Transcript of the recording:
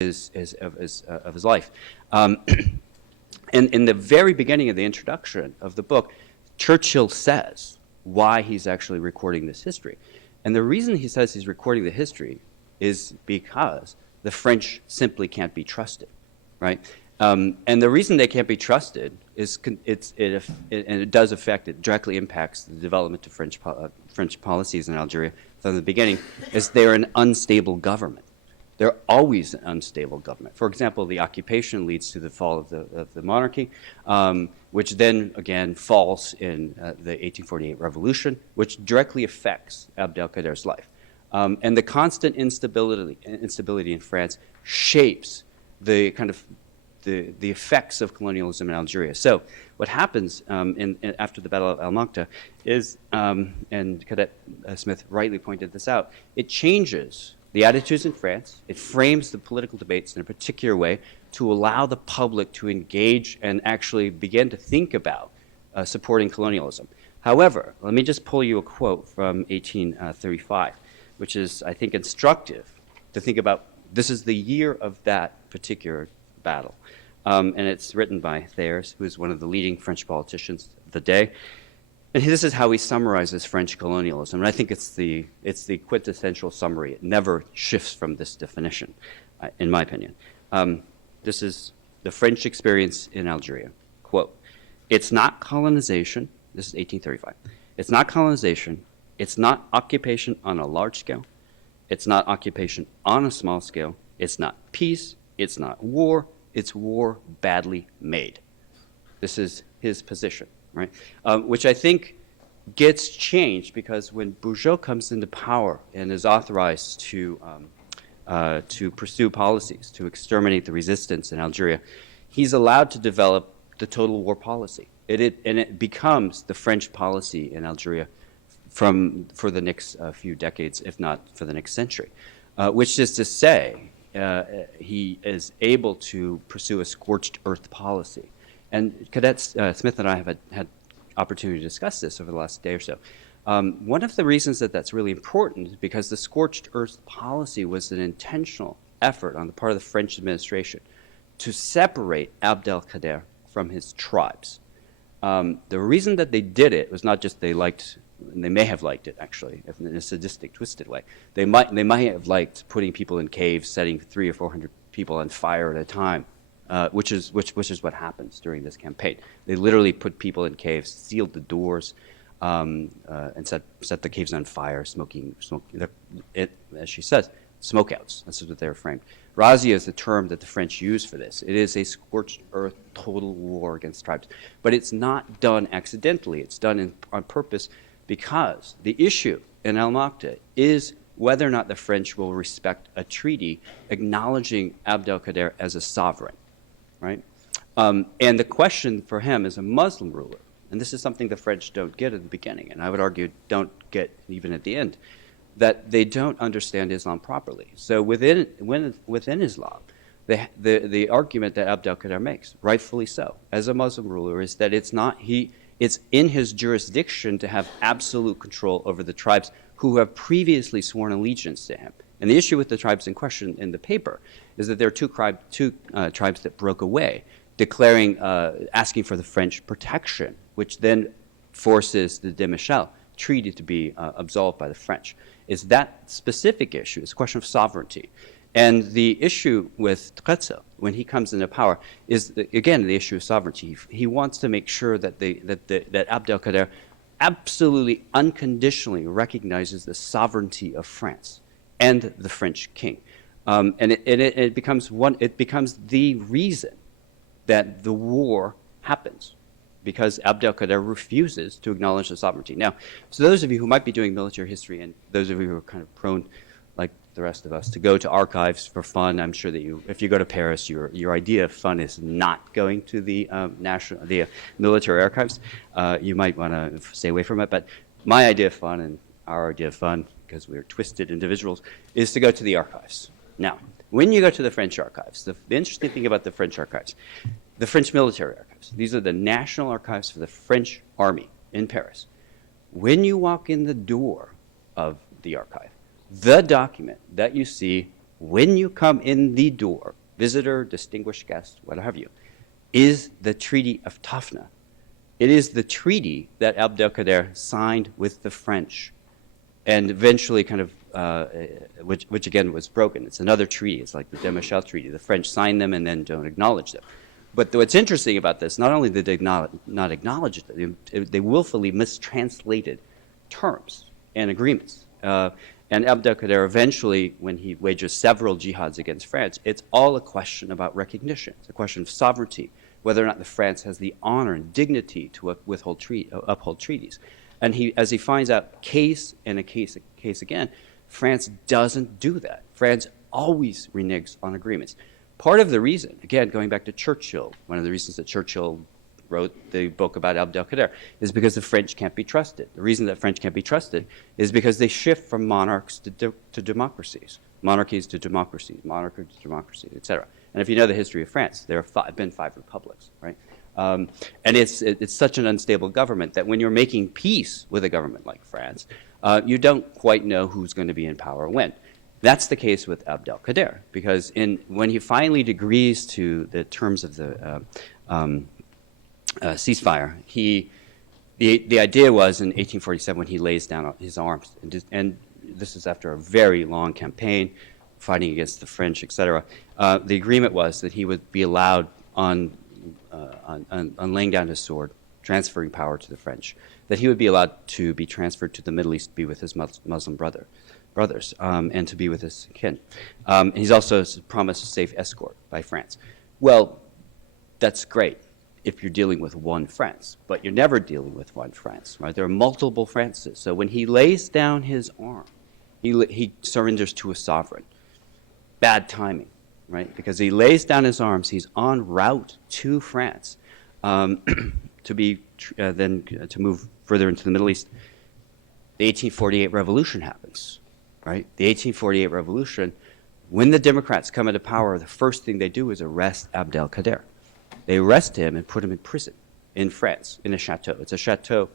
of his life. And in the very beginning of the introduction of the book, Churchill says why he's actually recording this history. And the reason he says he's recording the history is because the French simply can't be trusted, right? And the reason they can't be trusted is it does affect, it directly impacts the development of French policies in Algeria from the beginning, is they're an unstable government. They're always an unstable government. For example, the occupation leads to the fall of the monarchy, which then again falls in the 1848 revolution, which directly affects Abdelkader's life. And the constant instability in France shapes the kind of the effects of colonialism in Algeria. So what happens after the Battle of El Makta is, and Cadet Smith rightly pointed this out, it changes the attitudes in France. It frames the political debates in a particular way to allow the public to engage and actually begin to think about supporting colonialism. However, let me just pull you a quote from 1835, which is, I think, instructive to think about. This is the year of that particular battle. And it's written by Thiers, who is one of the leading French politicians of the day. And this is how he summarizes French colonialism. And I think it's the quintessential summary. It never shifts from this definition, in my opinion. This is the French experience in Algeria. Quote, "It's not colonization." This is 1835. "It's not colonization. It's not occupation on a large scale. It's not occupation on a small scale. It's not peace. It's not war. It's war badly made." This is his position, right? Which I think gets changed because when Bugeaud comes into power and is authorized to pursue policies to exterminate the resistance in Algeria, he's allowed to develop the total war policy. And it becomes the French policy in Algeria for the next few decades, if not for the next century, which is to say, he is able to pursue a scorched earth policy. And Cadet Smith and I have had opportunity to discuss this over the last day or so. One of the reasons that that's really important is because the scorched earth policy was an intentional effort on the part of the French administration to separate Abdelkader from his tribes. The reason that they did it was not just they may have liked it actually, in a sadistic, twisted way. They might have liked putting people in caves, setting 300 or 400 people on fire at a time, which is what happens during this campaign. They literally put people in caves, sealed the doors, and set the caves on fire, smoking. As she says, smokeouts. That's what they're framed. Razzia is the term that the French use for this. It is a scorched earth, total war against tribes, but it's not done accidentally. It's done on purpose. Because the issue in El Makta is whether or not the French will respect a treaty acknowledging Abdelkader as a sovereign, right? And the question for him as a Muslim ruler, and this is something the French don't get at the beginning, and I would argue don't get even at the end, that they don't understand Islam properly. So within Islam, the argument that Abdelkader makes, rightfully so, as a Muslim ruler, is that it's in his jurisdiction to have absolute control over the tribes who have previously sworn allegiance to him. And the issue with the tribes in question in the paper is that there are two tribes that broke away, asking for the French protection, which then forces the De Michel Treaty to be absolved by the French. It's that specific issue. It's a question of sovereignty. And the issue with Tretze, when he comes into power, is, again, the issue of sovereignty. He wants to make sure that Abdelkader absolutely unconditionally recognizes the sovereignty of France and the French king. And it becomes the reason that the war happens, because Abdelkader refuses to acknowledge the sovereignty. Now, so those of you who might be doing military history, and those of you who are kind of prone, like the rest of us, to go to archives for fun, I'm sure that if you go to Paris, your idea of fun is not going to the military archives. You might want to stay away from it. But my idea of fun, and our idea of fun, because we're twisted individuals, is to go to the archives. Now, when you go to the French archives, the interesting thing about the French archives, the French military archives, these are the national archives for the French army in Paris. When you walk in the door of the archive, the document that you see when you come in the door, visitor, distinguished guest, what have you, is the Treaty of Tafna. It is the treaty that Abdelkader signed with the French and eventually kind of, which again was broken. It's another treaty. It's like the Demeshel Treaty. The French sign them and then don't acknowledge them. But what's interesting about this, not only did they not acknowledge it, they willfully mistranslated terms and agreements. And Abdelkader eventually, when he wages several jihads against France, it's all a question about recognition. It's a question of sovereignty, whether or not France has the honor and dignity to uphold treaties. And as he finds out case and a case again, France doesn't do that. France always reneges on agreements. Part of the reason, again, going back to Churchill, one of the reasons that Churchill wrote the book about Abdelkader is because the French can't be trusted. The reason that French can't be trusted is because they shift from monarchs to democracies, monarchies to democracies, monarchy to democracy, etc. And if you know the history of France, there have been 5 republics, right? And it's such an unstable government that when you're making peace with a government like France, you don't quite know who's going to be in power when. That's the case with Abdelkader, because when he finally agrees to the terms of the ceasefire, the idea was in 1847 when he lays down his arms, and this is after a very long campaign, fighting against the French, etc. The agreement was that he would be allowed on laying down his sword, transferring power to the French, that he would be allowed to be transferred to the Middle East to be with his Muslim brothers, and to be with his kin. He's also promised a safe escort by France. Well, that's great if you're dealing with one France, but you're never dealing with one France, right? There are multiple Frances. So when he lays down his arm, he surrenders to a sovereign. Bad timing, right? Because he lays down his arms, he's en route to France to move further into the Middle East. The 1848 revolution happens, right? The 1848 revolution, when the Democrats come into power, the first thing they do is arrest Abdelkader. They arrest him and put him in prison in France, in a chateau. It's a chateau